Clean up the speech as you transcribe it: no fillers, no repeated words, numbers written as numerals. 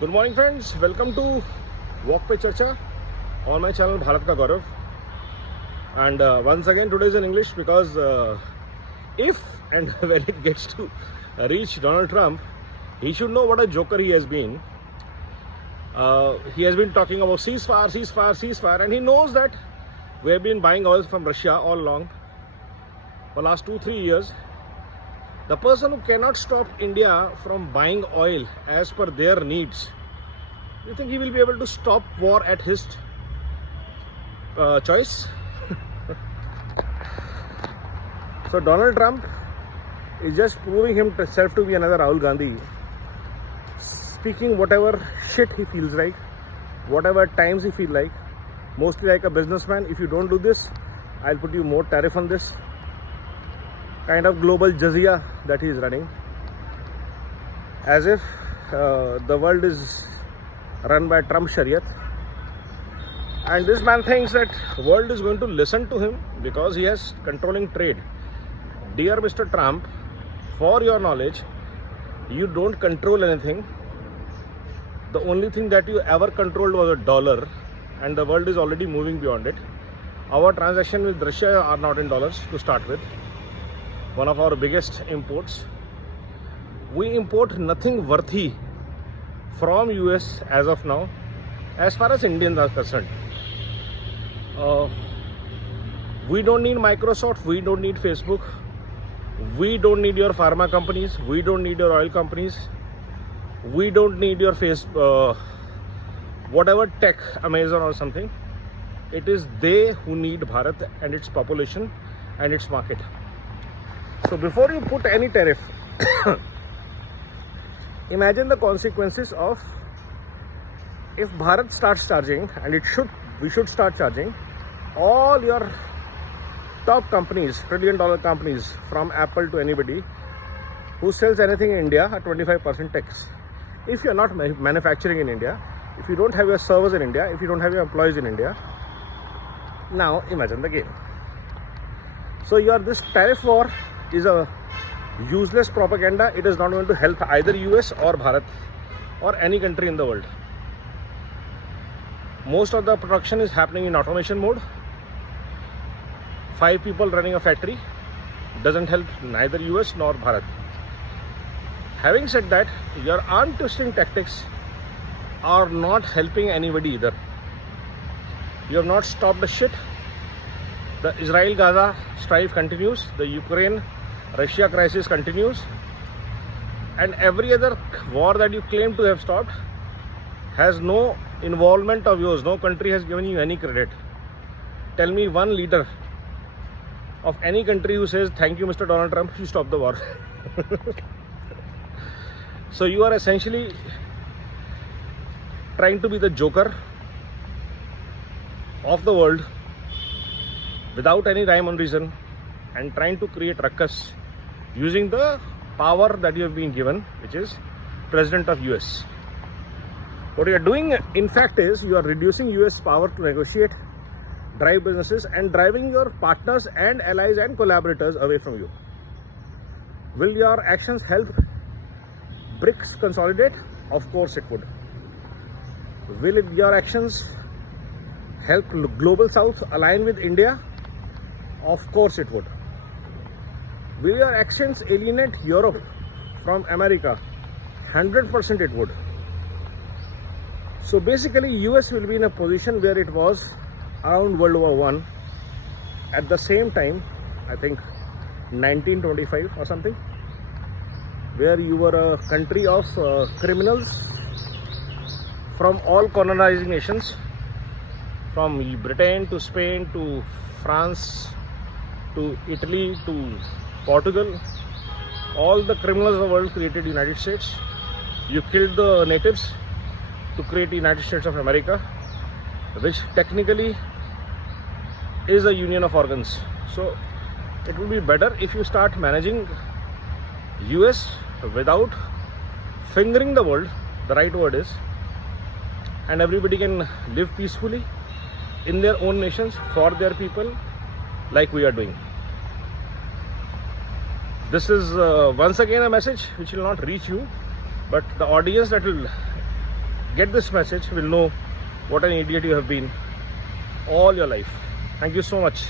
Good morning friends, welcome to Walk पे चर्चा on my channel Bharat का गौरव. And once again today is in English because if and when it gets to reach Donald Trump, he should know what a joker he has been. He has been talking about ceasefire, and he knows that we have been buying oil from Russia all along for last 2-3 years. The person who cannot stop India from buying oil as per their needs, you think he will be able to stop war at his choice? So Donald Trump is just proving himself to be another Rahul Gandhi, speaking whatever shit he feels like, whatever times he feels like, mostly like a businessman. If you don't do this, I'll put you more tariff on this. Kind of global jizya that he is running, as if the world is run by Trump Shariat, and this man thinks that world is going to listen to him because he has controlling trade. Dear Mr. Trump, for your knowledge, you don't control anything. The only thing that you ever controlled was a dollar, and the world is already moving beyond it. Our transactions with Russia are not in dollars to start with. One of our biggest imports. We import nothing worthy from US as of now, as far as Indians are concerned. We don't need Microsoft, we don't need Facebook, we don't need your pharma companies, we don't need your oil companies, we don't need your whatever tech, Amazon or something. It is they who need Bharat and its population and its market. So before you put any tariff, imagine the consequences of if Bharat starts charging, and we should start charging all your top companies, trillion-dollar companies, from Apple to anybody who sells anything in India at 25% tax. If you are not manufacturing in India, if you don't have your servers in India, if you don't have your employees in India, now imagine the game. So this tariff war is a useless propaganda. It is not going to help either US or Bharat or any country in the world. Most of the production is happening in automation mode. 5 people running a factory doesn't help neither US nor Bharat. Having said that, your arm twisting tactics are not helping anybody either. You have not stopped the shit. The Israel-Gaza strife continues. The Ukraine-Russia crisis continues. And every other war that you claim to have stopped has no involvement of yours. No country has given you any credit. Tell me one leader of any country who says, thank you, Mr. Donald Trump, you stopped the war. So you are essentially trying to be the joker of the world without any rhyme or reason, and trying to create ruckus using the power that you have been given, which is President of US. What you are doing in fact is you are reducing US power to negotiate, drive businesses, and driving your partners and allies and collaborators away from you. Will your actions help BRICS consolidate? Of course it would. Will your actions help Global South align with India? Of course it would. Will your actions alienate Europe from America? 100% it would. So basically US will be in a position where it was around World War I, at the same time, I think 1925 or something, where you were a country of criminals from all colonizing nations, from Britain to Spain to France to Italy to Portugal. All the criminals of the world created United States. You killed the natives to create the United States of America, which technically is a union of organs. So it would be better if you start managing US without fingering the world, the right word is, and everybody can live peacefully in their own nations for their people, like we are doing. This is once again a message which will not reach you, but the audience that will get this message will know what an idiot you have been all your life. Thank you so much.